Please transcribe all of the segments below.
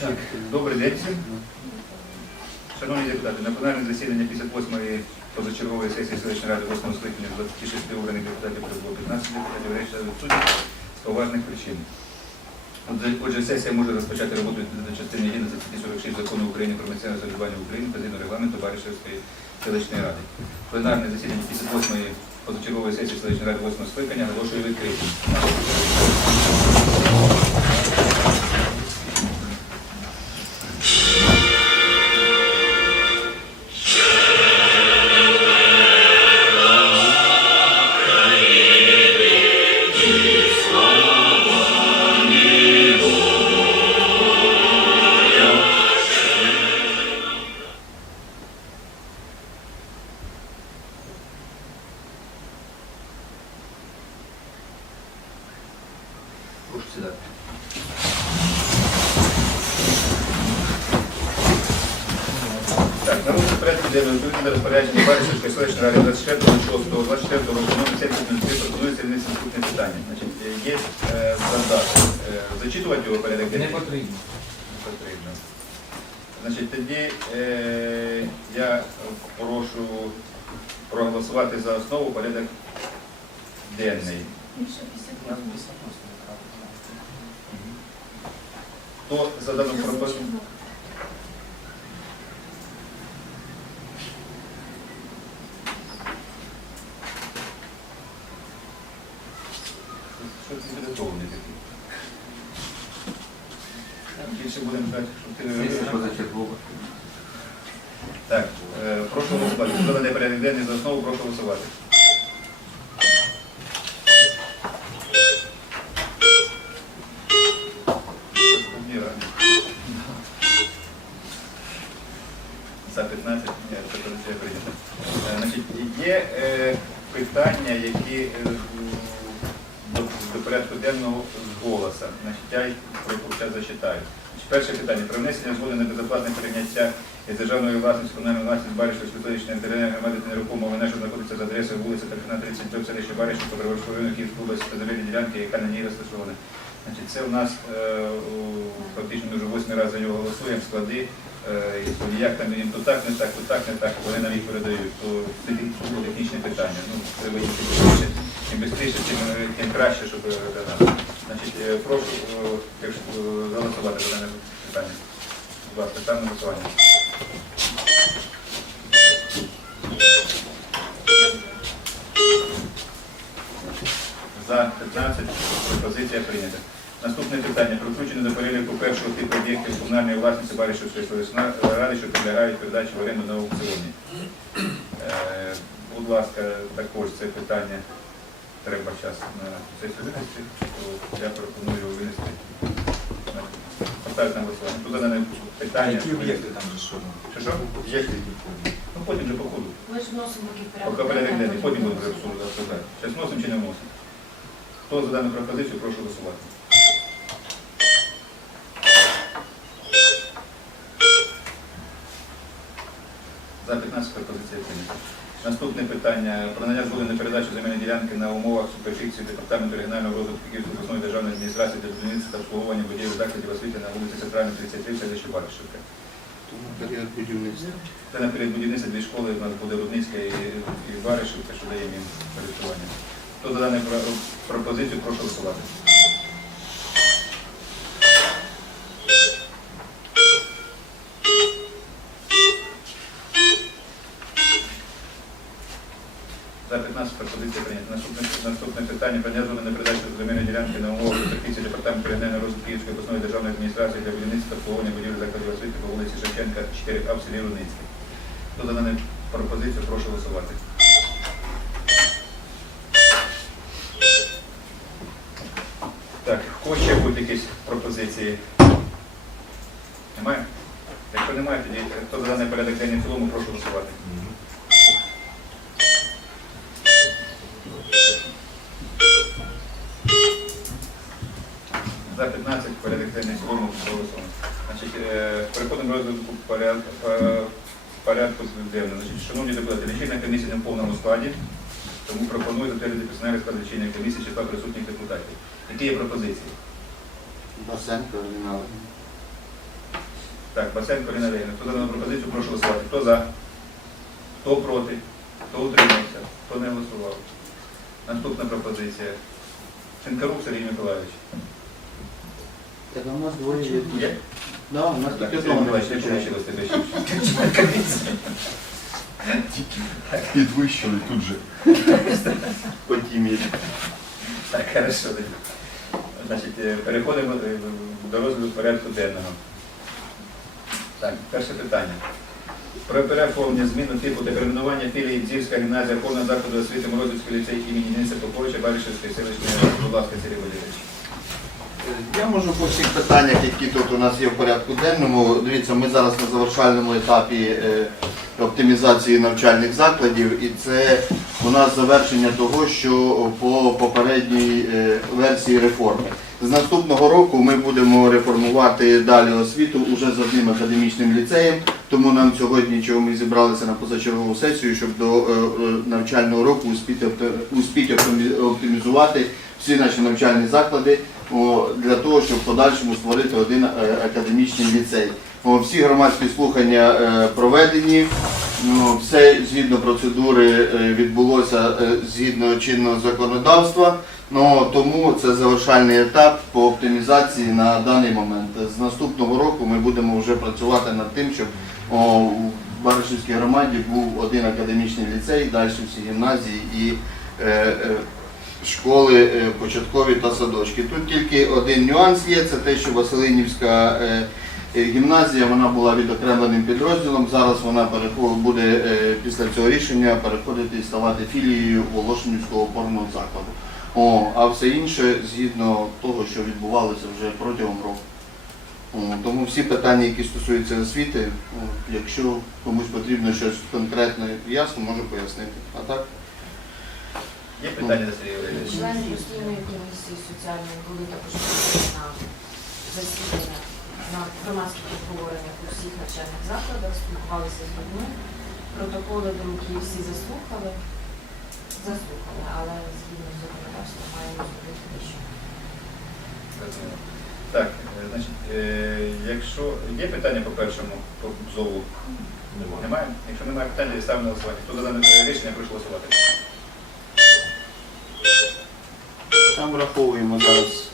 Так, Добрий день всім. Шановні депутати, на пленарне засідання 58-ї позачергової сесії селищної ради 8 скликання 26 обраних депутатів прибуло 15 депутатів, решта відсутні з поважних причин. Отже, сесія може розпочати роботу до частини 11 46 закону України про місцеве Україні та згідно регламенту Баришевської селищної ради. Пленарне засідання 58-ї позачергової сесії селищної ради 8 скликання оголошую відкритим. До розпорядження Баришівської селищної ради 24 6 24 року номер 73 пропонується винести наступне питання. Значить, є е, стандарт. Е, Зачитувати його порядок Не денний? потрібно. Не потрібно. Значить, тоді е, я прошу проголосувати за основу порядок денний. Хто за дану пропозицію? Що ти підготовлений такий? Більше будемо ждати, щоб ти Сесія позачергова. Так, е, прошу голосувати. Хто за порядок за основу, прошу голосувати. За 15, ні, пропозиція прийнята. Е, Значить, є е, питання, які е, до, до порядку денного з голоса. Значить, я їх зачитаю. Значить, Перше питання. Про внесення згоди на безоплатне прийняття із державної власності комунальної власності Баришівської столичної територіальної громади та нерухомого майна, що знаходиться за адресою вулиця Тархина 32 в селищі Баришів, Подорожського району Київської області та земельні ділянки, яка на ній розташована. Значить, це у нас е, фактично вже восьмий раз за нього голосуємо, склади, е, і то як там їм то так, не так, то так, не так, вони нам їх передають, то це технічне питання. Ну, треба чим швидше, чим швидше, е, тим краще, щоб нас. Значить, прошу якщо, голосувати за дане питання. Будь ласка, ставимо голосування. За 15 пропозиція прийнята. Наступне питання. Про включення до переліку першого типу об'єктів комунальної власності Баришівської селищної ради, що підлягають передачі в оренду на аукціоні. Е, Будь ласка, також це питання треба час на винести, я пропоную Поставити на голосування. Тут задане питання. Які об'єкти там же що? Що, що? Об'єкти які входять? Ну потім вже по ходу. Ми ж вносимо такий Поки порядок денний, потім будемо обсуждати. Зараз вносимо чи не вносимо. Хто за дану пропозицію, прошу голосувати. За 15 пропозиція прийнята. Наступне питання. Про надання згоди на передачу земельної ділянки на умовах суперфіції Департаменту регіонального розвитку Київської обласної державної адміністрації для будівництва та обслуговування будівель закладів освіти на вулиці Центральній 33 в селищі Баришівка. Період будівництва. Це на період будівництва дві школи, у нас буде Рудницька і, Баришівка, що даємо їм користування. Хто за дану пропозицію, прошу голосувати. За 15 пропозиція прийнята. Наступне, наступне питання про згоди на передачу земельної ділянки на умовах суперфіції Департаменту регіонального розвитку Київської обласної державної адміністрації для будівництва обслуговування будівель закладів освіти по вулиці Шевченка, 4А в селі Рудницьке. Хто за дану пропозицію, прошу голосувати. Так, ще будуть якісь пропозиції? Немає? Якщо немає, тоді хто за даний порядок денний в цілому, прошу голосувати. За 15 порядок денний в цілому проголосовано. Значить, е, переходимо до розвитку порядку, е, порядку денного. Значить, шановні депутати, лічильна комісія не в повному складі, тому пропоную затвердити персональний склад лічильної комісії числа присутніх депутатів. Які є пропозиції? Басенко, Ірина. Так, Басенко Ліна Леонідовна. Хто за дану пропозицію, прошу голосувати. Хто за? Хто проти? Хто утримався? Хто не голосував? Наступна пропозиція. Шинкарук Сергій Миколаївич. Так, у нас двоє. Є? Да, у нас Так, тільки одного. Підвищили тут же. По тімі. Так, хорошо. Значить, е, переходимо е, до розгляду порядку денного. Так, перше питання. Про переоформлення зміну типу та перейменування філії Дзівська гімназія повного закладу освіти Морозівський ліцей імені Дениса Поповича Баришевської селищної ради. Будь ласка, Сергій Валерійович. Я можу по всіх питаннях, які тут у нас є в порядку денному. Дивіться, ми зараз на завершальному етапі е, оптимізації навчальних закладів, і це у нас завершення того, що по попередній е, версії реформи. З наступного року ми будемо реформувати далі освіту уже з одним академічним ліцеєм. Тому нам сьогодні, чого ми зібралися на позачергову сесію, щоб до е, е, навчального року успіти опти- успіти оптимізувати всі наші навчальні заклади для того, щоб в подальшому створити один е, академічний ліцей. Всі громадські слухання проведені, ну, все згідно процедури відбулося згідно чинного законодавства. Ну, тому це завершальний етап по оптимізації на даний момент. З наступного року ми будемо вже працювати над тим, щоб о, у Баришівській громаді був один академічний ліцей, далі всі гімназії і е, е, школи е, початкові та садочки. Тут тільки один нюанс є, це те, що Василинівська е, е, гімназія вона була відокремленим підрозділом. Зараз вона буде е, після цього рішення переходити і ставати філією Волошинівського опорного закладу. О, а все інше згідно того, що відбувалося вже протягом року. О, Тому всі питання, які стосуються освіти, о, якщо комусь потрібно щось конкретне ясно, можу пояснити. А так? Є питання до Сергія Валерійовича? Члени постійної комісії соціальної були також на засідання на громадських обговореннях у всіх навчальних закладах, спілкувалися з людьми. Протоколи думки всі заслухали, заслухали, але згідно з законодавством маємо зробити. Зрозуміло. Так, е, значить, е, якщо є питання по першому, по ЗОВу? Немає? Якщо немає питань, я ставлю на голосування. Хто за дане е, рішення, прошу голосувати. Там враховуємо зараз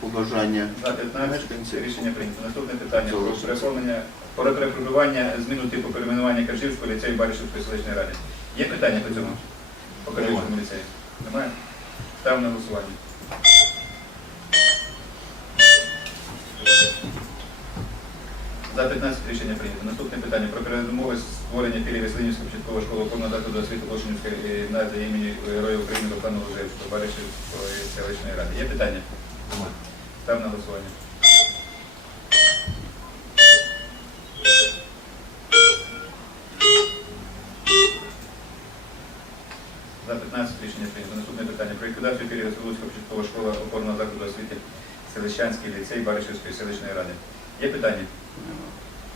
побажання. За 15 рішення прийнято. Наступне питання про Залишилося. про перепробування, зміну типу перейменування Каржівського ліцею Баришівської селищної ради. Є питання по цьому? По Каржівському ліцею? Немає? Ставимо на голосування. За 15 рішення прийнято. Наступне питання про передумови створення філії Веселинівської початкової школи повного закладу освіти Лошинівської гімназії імені Героя України Руслана Лужевського Баришівської селищної ради. Є питання? Став на голосування. За 15 рішення прийнято. Наступне питання. Про ліквідацію філії Веселуцька початкова школа опорного закладу освіти Селищанський ліцей Баришівської селищної ради. Є питання?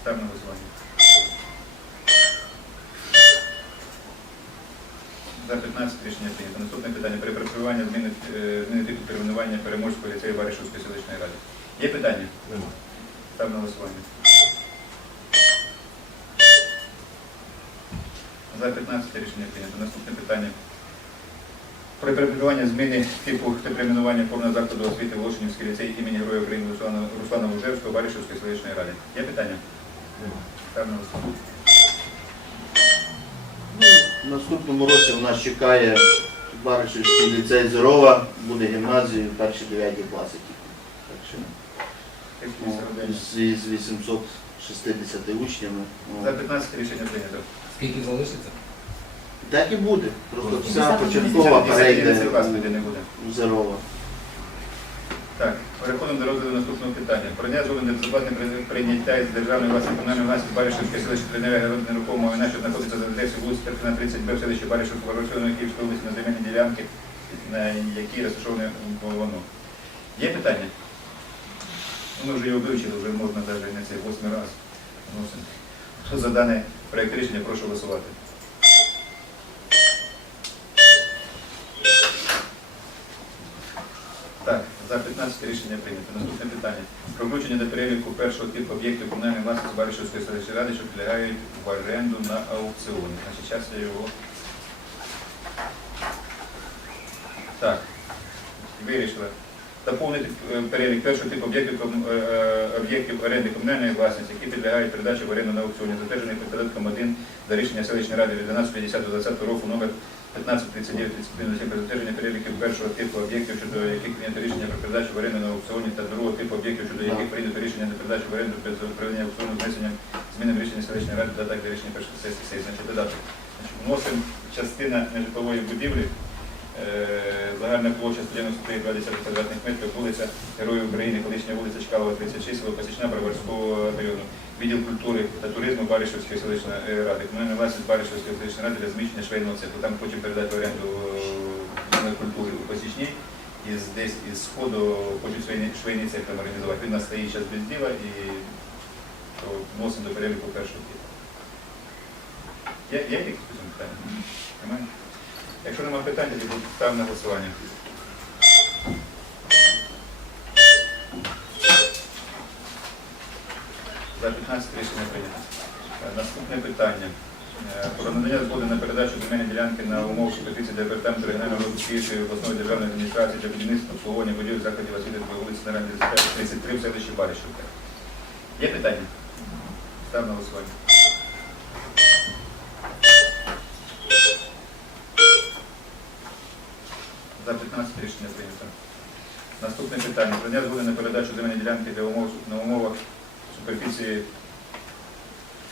Став на голосування. За 15 рішення прийнято. Наступне питання. При працюванні зміни, е, зміни типу перейменування Переможського ліцею Баришівської селищної ради. Є питання? Став на голосування. За 15 рішення прийнято. Наступне питання. Про перейменування зміни типу та перейменування повного закладу освіти Волошинівський ліцей імені Героя України Руслана, Руслана Лужевського Баришівської селищної ради. Є питання? Став на голосування. В наступному році в нас чекає Баришівський ліцей Зерова, буде гімназія перші 9 класи. Так що, Технічний з, з 860 учнями. о. За 15 рішення прийнято. Скільки залишиться? Так і буде. Просто вся початкова перейде у- Зерова. Так, переходимо до розгляду наступного питання. Про дня згодом безоплатне прийняття із державної власної комунальної власності Баришівської селища Тренера нерухомого майна, що знаходиться за адресою вулиці Терпіна 30 Б селищі Баришівського району Київської області на земельній ділянки, на якій розташоване воно. Є питання? Ну, Ми вже його вивчили, вже можна навіть не цей восьмий раз. За даний проєкт рішення, прошу голосувати. Так, за 15 рішення прийнято. Наступне питання. Про включення до переліку першого типу об'єктів комунальної власності Баришівської селищної ради, що підлягають в оренду на аукціоні. Значить, зараз я його. Так, вирішила. Доповнити е, перелік першого типу об'єктів е, е, об'єктів оренди комунальної власності, які підлягають передачі в оренду на аукціоні, затверджений порядком 1 за рішення селищної ради від 12.50.20 року номер 1539 31 про затвердження переліків першого типу об'єктів, щодо яких прийнято рішення про передачу в оренду на аукціоні, та другого типу об'єктів, щодо яких прийнято рішення на передачу в оренду без проведення аукціону внесенням зміни в рішення селищної ради та так для рішення першої сесії. Значить, додаток. Вносимо частина нежитлової будівлі, загальна площа 193,2 квадратних метрів, вулиця Героїв України, колишня вулиця Чкалова, 36, село Броварського району. Відділ культури та туризму Баришівської селищної е, ради. Комунальна власність Баришівської селищної ради для зміщення швейного цеху. Там хочемо передати оренду е, культури у Пасічній. І десь із сходу хочуть швейний, цех там організувати. Він нас стоїть зараз без діла і вносимо до переліку першого типу. Є, якісь питання? Немає? Якщо немає питань, тоді ставимо на голосування. За 15 рішення прийнято. Е, Наступне питання. Е, Про надання згоди на передачу земельної ділянки на умовах суперфіції департаменту регіонального розвитку Київської обласної державної адміністрації для будівництва обслуговування будівель закладів освіти по вулиці Наранди 33 в селищі Баришівка. Є питання? Став на голосування. За 15 рішення прийнято. Наступне питання. Надання згоди на передачу земельної ділянки для умов, на умовах суперфіції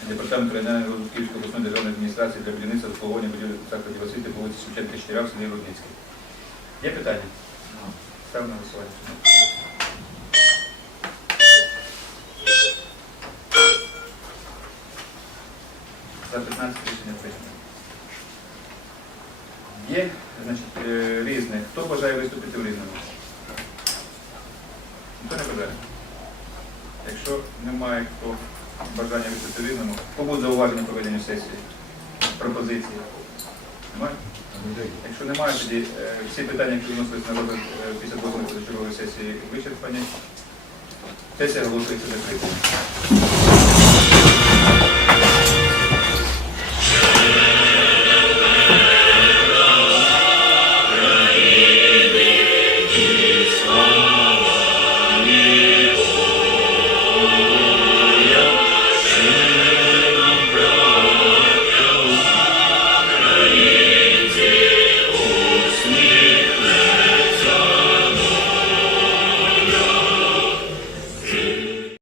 Департаменту регіонального розвитку Київської обласної державної адміністрації для будівництва обслуговування будівель закладів освіти по вулиці Шевченка 4 в селі Рудницький. Є питання? Став на голосування. За 15 рішення прийнято. Є, значить, е, різне. Хто бажає виступити в різному? Ніхто не бажає? Якщо немає хто бажання виступити в різному, хто буде зауваження проведення сесії? Пропозиції? Немає? Якщо немає, тоді е, всі питання, які вносились на розгляд е, після дозволу позачергової сесії, вичерпані. Сесія оголошується закритою.